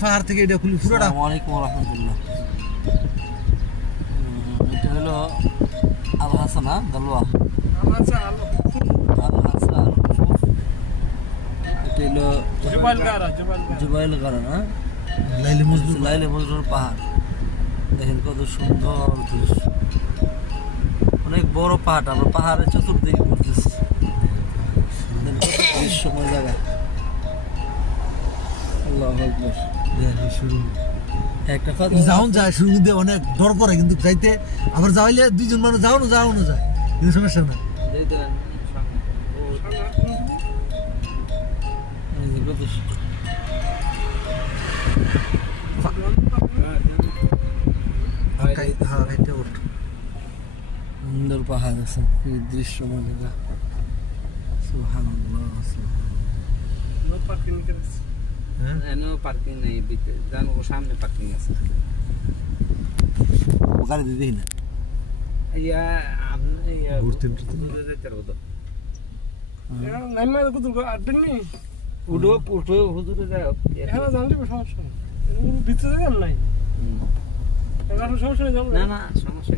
পাহাড় থেকে এটা খুলি পুরোটা। আসসালামু আলাইকুম ওয়া রাহমাতুল্লাহ। এটা হলো আল হাসানা দালওয়া। আল হাসানা এটা হলো জুবাইল গারা না লাইলে মজনুর পাহাড়। দেখেন কত সুন্দর দৃশ্য, অনেক বড় পাহাড়। আমরা পাহাড়ের চতুর্দিকে ঘুরতেছি, দৃশ্যময় জায়গা। আল্লাহু আকবার। একটা কথা যাওন যায় শুরু দিয়ে অনেক ডর করে, কিন্তু যাইতে আবার যাইলে দুইজন মানুষ যাওয়ানো যায়, কিন্তু সমস্যা না। সুন্দর পাহাড় আছে, দৃশ্যময় জায়গা। সুবহানাল্লাহ। পার্কিং নেই, সামনে পার্কিং আছে। গাড়ি দিয়ে দেখি না না সমস্যা